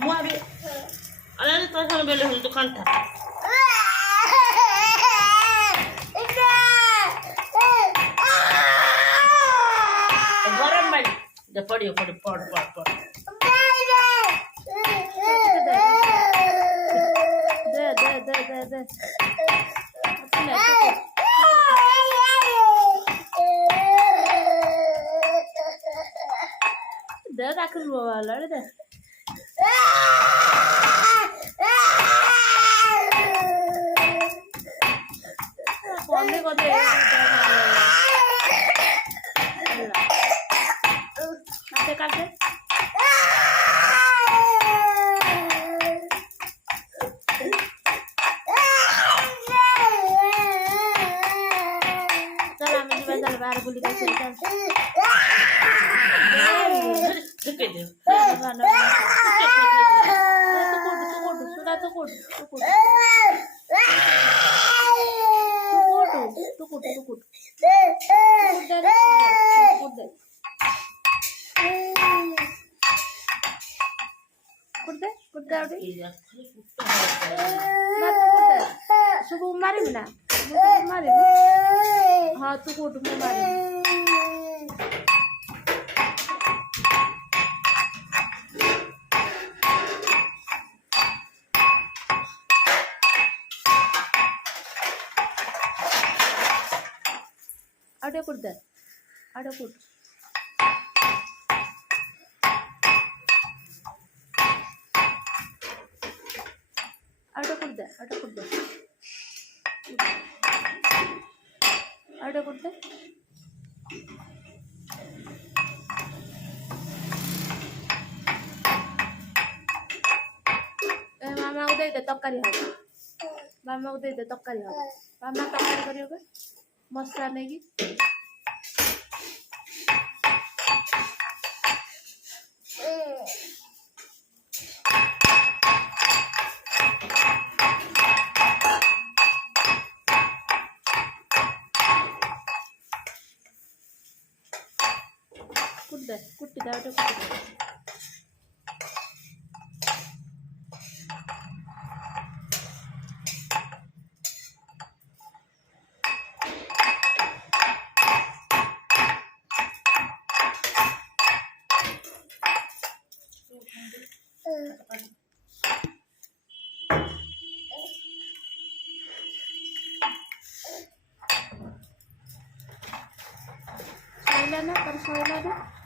Muabe. Ala ni ta sana bele hundu kanta. Garam mai. Da padiyo pad. De. ده تاكل ولا ده قومي قدي কাটে কাটে চল আমি দিবা চল আর গুলি কাছে চল ঢুকে দে শুধু মারিবি না মারিবি হ্যাঁ তু কোট মারিবি आटे कुट दे आटे कुट आटे कुट दे आटे कुट दे आटे कुट दे मामा को दे तकारी হবে मामा को दे तकारी হবে मामा तकारी करियो मसला नहीं कुट्टी दाव सोइला ना पर सोइला ना